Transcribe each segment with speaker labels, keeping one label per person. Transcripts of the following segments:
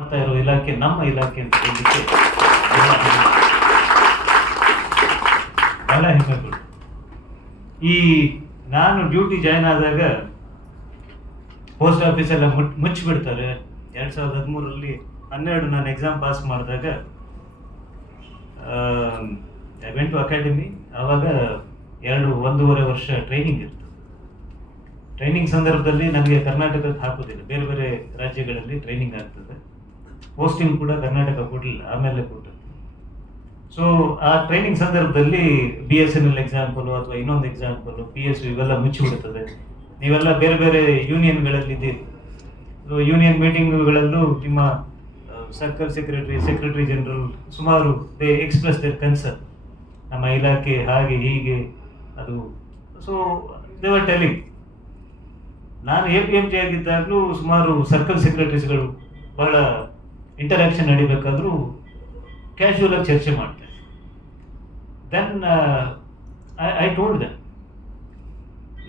Speaker 1: ಮಾಡ್ತಾ ಇರೋ ಇಲಾಖೆ, ನಮ್ಮ ಇಲಾಖೆ ಅಂತ ಹೇಳಲಿಕ್ಕೆ ಬಹಳ ಹೆಮ್ಮೆ ಈ ನಾನು ಡ್ಯೂಟಿ ಜಾಯ್ನ್ ಆದಾಗ ಪೋಸ್ಟ್ ಆಫೀಸ್ ಎಲ್ಲ ಮುಟ್, ಮುಚ್ಚಿಬಿಡ್ತಾರೆ. ಎರಡು ಸಾವಿರದ ಹದಿಮೂರಲ್ಲಿ ಹನ್ನೆರಡು ನಾನು ಎಕ್ಸಾಮ್ ಪಾಸ್ ಮಾಡಿದಾಗ ಐ ಅಕಾಡೆಮಿ ಆವಾಗ ಎರಡು, ಒಂದೂವರೆ ವರ್ಷ ಟ್ರೈನಿಂಗ್ ಇತ್ತು. ಟ್ರೈನಿಂಗ್ ಸಂದರ್ಭದಲ್ಲಿ ನನಗೆ ಕರ್ನಾಟಕಕ್ಕೆ ಹಾಕೋದಿಲ್ಲ. ಬೇರೆ ಬೇರೆ ರಾಜ್ಯಗಳಲ್ಲಿ ಟ್ರೈನಿಂಗ್ ಆಗ್ತದೆ. ಪೋಸ್ಟಿಂಗ್ ಕೂಡ ಕರ್ನಾಟಕ ಕೊಡಲಿಲ್ಲ, ಆಮೇಲೆ ಕೊಟ್ಟದ್ದು. ಸೊ ಆ ಟ್ರೈನಿಂಗ್ ಸಂದರ್ಭದಲ್ಲಿ B S N L example ಅಥವಾ ಇನ್ನೊಂದು ಎಕ್ಸಾಂಪಲು ಪಿ ಎಸ್ ಯು ಇವೆಲ್ಲ ಮುಚ್ಚಿಬಿಡುತ್ತದೆ ನೀವೆಲ್ಲ ಬೇರೆ ಬೇರೆ ಯೂನಿಯನ್ಗಳಲ್ಲಿ ಇದ್ದೀರಿ. ಸೊ ಯೂನಿಯನ್ ಮೀಟಿಂಗ್ಗಳಲ್ಲೂ ನಿಮ್ಮ ಸರ್ಕಲ್ ಸೆಕ್ರೆಟರಿ ಸೆಕ್ರೆಟರಿ ಜನರಲ್ ಸುಮಾರು ದೇ ಎಕ್ಸ್ಪ್ರೆಸ್ ದೇರ್ ಕನ್ಸರ್ನ್ ನಮ್ಮ ಇಲಾಖೆ ಹಾಗೆ, ಹೀಗೆ, ಅದು. ಸೊ ದೇವರ್ ಟೆಲಿಂಗ್ ನಾನು ಎ ಪಿ ಎಂ ಜಿ ಆಗಿದ್ದಾಗಲೂ ಸುಮಾರು ಸರ್ಕಲ್ ಸೆಕ್ರೆಟರೀಸ್ಗಳು ಬಹಳ ಇಂಟರಾಕ್ಷನ್ ನಡಿಬೇಕಾದ್ರೂ ಕ್ಯಾಶುವಲ್ ಆಗಿ ಚರ್ಚೆ ಮಾಡ್ತಾರೆ then I I told then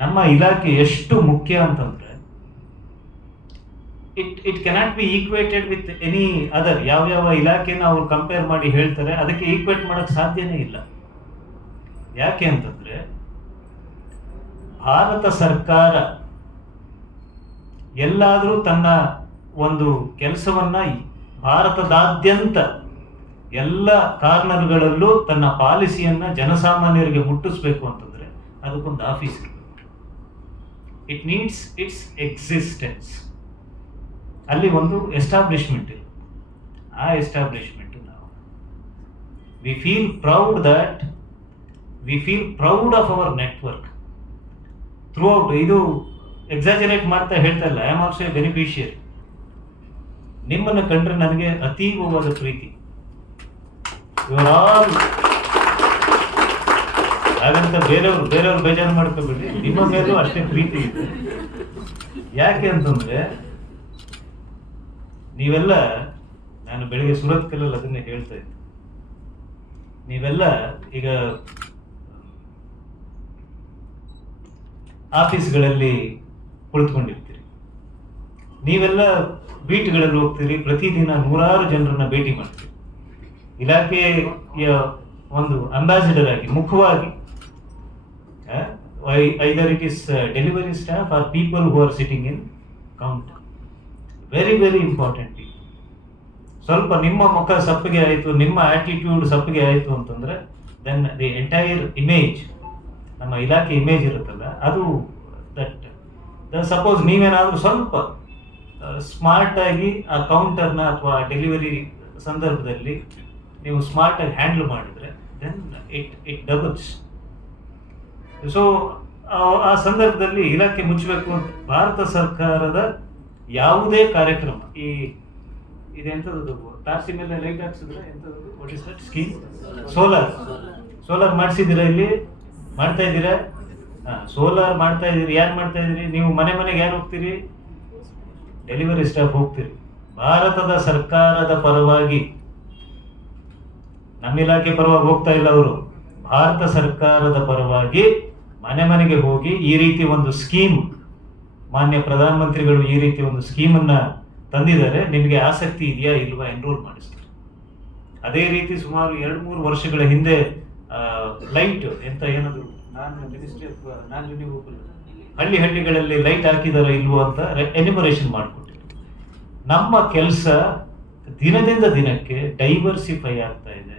Speaker 1: ನಮ್ಮ ಇಲಾಖೆ ಎಷ್ಟು ಮುಖ್ಯ ಅಂತಂದ್ರೆ it it cannot be equated with any other ಯಾವ್ಯಾವ ಇಲಾಖೆನ ಅವ್ರು ಕಂಪೇರ್ ಮಾಡಿ ಹೇಳ್ತಾರೆ, ಅದಕ್ಕೆ ಈಕ್ವೇಟ್ ಮಾಡೋಕೆ ಸಾಧ್ಯನೇ ಇಲ್ಲ. ಯಾಕೆ ಅಂತಂದ್ರೆ, ಭಾರತ ಸರ್ಕಾರ ಎಲ್ಲಾದರೂ ತನ್ನ ಒಂದು ಕೆಲಸವನ್ನ ಭಾರತದಾದ್ಯಂತ ಎಲ್ಲ ಕಾರ್ನರ್ಗಳಲ್ಲೂ ತನ್ನ ಪಾಲಿಸಿಯನ್ನ ಜನಸಾಮಾನ್ಯರಿಗೆ ಮುಟ್ಟಿಸ್ಬೇಕು ಅಂತಂದ್ರೆ ಅದಕ್ಕೊಂದು office it needs its existence ಅಲ್ಲಿ ಒಂದು ಎಸ್ಟಾಬ್ಲಿಷ್ಮೆಂಟ್ ಇದೆ. ಆ ಎಸ್ಟಾಬ್ಲಿಷ್ಮೆಂಟ್ ನಾವು we feel proud that we feel proud of our network throughout ಇದು ಎಕ್ಸಾಜರೇಟ್ ಮಾಡ್ತಾ ಹೇಳ್ತಾ ಇಲ್ಲ. I am also a beneficiary ನಿಮ್ಮನ್ನು ಕಂಡ್ರೆ ನನಗೆ ಅತೀವವಾದ ಪ್ರೀತಿ. ಇವರ್ ಹಾಗಂತ ಬೇರೆಯವ್ರು ಬೇರೆಯವ್ರು ಬೇಜಾರು ಮಾಡ್ಕೋಬೇಡಿ ನಿಮ್ಮ ಮೇಲೂ ಅಷ್ಟೇ ಪ್ರೀತಿ ಇದೆ. ಯಾಕೆ ಅಂತಂದ್ರೆ, ನೀವೆಲ್ಲ, ನಾನು ಬೆಳಿಗ್ಗೆ ಸುರತ್ ಕಲ್ಲಲ್ಲಿ ಅದನ್ನೇ ಹೇಳ್ತಾ ಇದ್ದೆ. ನೀವೆಲ್ಲ ಈಗ, ಆಫೀಸ್ಗಳಲ್ಲಿ ಕುಳಿತುಕೊಂಡಿರ್ತೀರಿ. ನೀವೆಲ್ಲ ಬೀಟ್ಗಳಲ್ಲಿ ಹೋಗ್ತೀರಿ. ಪ್ರತಿದಿನ ನೂರಾರು ಜನರನ್ನ ಭೇಟಿ ಮಾಡ್ತೀರಿ. ಇಲಾಖೆಯ ಒಂದು ಅಂಬಾಸಿಡರ್ ಆಗಿ, ಮುಖವಾಗಿ either it is delivery staff are people who are sitting in count very very important ಸ್ವಲ್ಪ ನಿಮ್ಮ ಮುಖ ಸಪ್ಪಿಗೆ ಆಯಿತು, ನಿಮ್ಮ ಆಟಿಟ್ಯೂಡ್ ಸಪ್ಪಿಗೆ ಆಯಿತು ಅಂತಂದ್ರೆ ದೆನ್ ದಿ ಎಂಟೈರ್ ಇಮೇಜ್ ನಮ್ಮ ಇಲಾಖೆ ಇಮೇಜ್ ಇರುತ್ತಲ್ಲ, ಅದು ದಟ್ ಸಪೋಸ್ ನೀವೇನಾದರೂ ಸ್ವಲ್ಪ ಸ್ಮಾರ್ಟ್ ಆಗಿ ಆ ಕೌಂಟರ್ನ ಅಥವಾ ಡೆಲಿವರಿ ಸಂದರ್ಭದಲ್ಲಿ ನೀವು ಸ್ಮಾರ್ಟ್ ಆಗಿ ಹ್ಯಾಂಡಲ್ ಮಾಡಿದ್ರೆ then it it doubles so ಆ ಸಂದರ್ಭದಲ್ಲಿ ಇಲಾಖೆ ಮುಚ್ಚಬೇಕು ಅಂತ ಭಾರತ ಸರ್ಕಾರದ ಯಾವುದೇ ಕಾರ್ಯಕ್ರಮ, ಈ ಇದೆಂಥದ್ದು, ತಾರಸಿ ಮೇಲೆ ಲೈಟ್ ಹಾಕ್ಸಿದ್ರೆ ಎಂಥದ್ದು? What is that scheme solar solar ಮಾಡಿಸಿದ್ದೀರಾ ಇಲ್ಲಿ? ಮಾಡ್ತಾ ಇದ್ದೀರಾ? ಹಾಂ ಸೋಲಾರ್ ಮಾಡ್ತಾ ಇದ್ದೀರಿ, ಯಾರು ಮಾಡ್ತಾ ಇದ್ದೀರಿ? ನೀವು ಮನೆ ಮನೆಗೆ ಯಾರು ಹೋಗ್ತೀರಿ? ಡೆಲಿವರಿ ಸ್ಟಾಫ್ ಹೋಗ್ತೀರಿ. ಭಾರತದ ಸರ್ಕಾರದ ಪರವಾಗಿ ನಮ್ಮ ಇಲಾಖೆ ಪರವಾಗಿ ಹೋಗ್ತಾ ಇಲ್ಲ ಅವರು. ಭಾರತ ಸರ್ಕಾರದ ಪರವಾಗಿ ಮನೆ ಮನೆಗೆ ಹೋಗಿ ಈ ರೀತಿ ಒಂದು ಸ್ಕೀಮ್ ಮಾನ್ಯ ಪ್ರಧಾನಮಂತ್ರಿಗಳು ಈ ರೀತಿ ಒಂದು ಸ್ಕೀಮನ್ನು ತಂದಿದ್ದಾರೆ. ನಿಮಗೆ ಆಸಕ್ತಿ ಇದೆಯಾ ಇಲ್ವಾ ಎನ್ರೋಲ್ ಮಾಡಿಸ್ತಾರೆ. ಅದೇ ರೀತಿ ಸುಮಾರು ಎರಡು ಮೂರು ವರ್ಷಗಳ ಹಿಂದೆ ಲೈಟ್ ಎಂತ ಏನಾದರೂ ನಾನು ಮಿನಿಸ್ಟ್ರಿ ಆಫ್ ನಾನ್ ರಿನ್ಯೂವಬಲ್ ಹಳ್ಳಿ ಹಳ್ಳಿಗಳಲ್ಲಿ ಲೈಟ್ ಹಾಕಿದಾರ ಇಲ್ವೋ ಅಂತ ಎನಿಮರೇಷನ್ ಮಾಡಿಕೊಟ್ಟಿದೆ ನಮ್ಮ ಕೆಲಸ ದಿನದಿಂದ ದಿನಕ್ಕೆ ಡೈವರ್ಸಿಫೈ ಆಗ್ತಾ ಇದೆ.